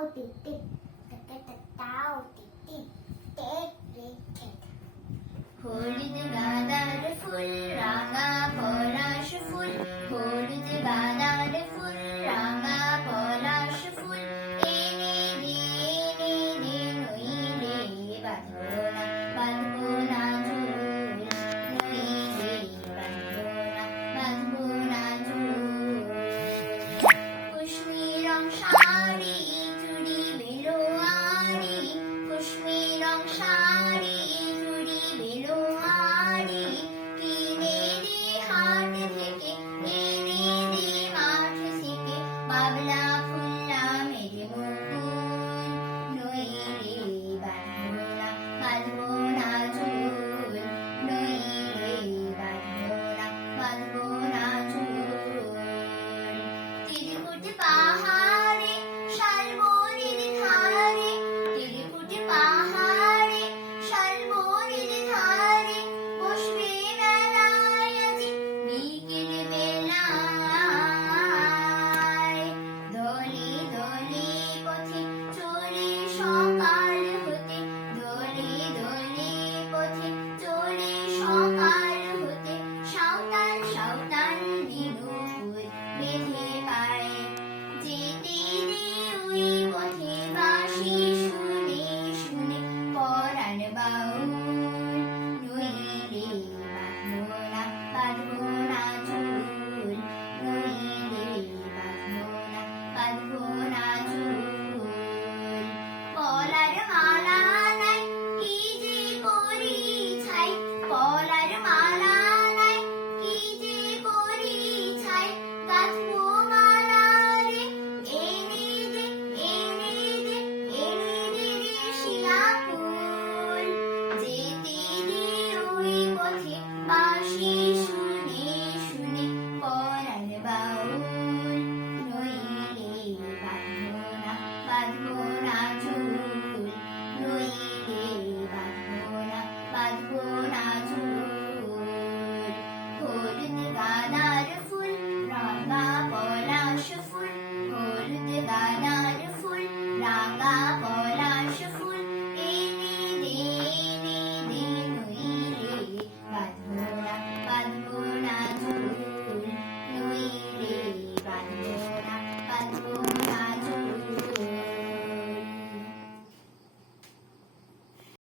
Tahu titik, tahu titik, tek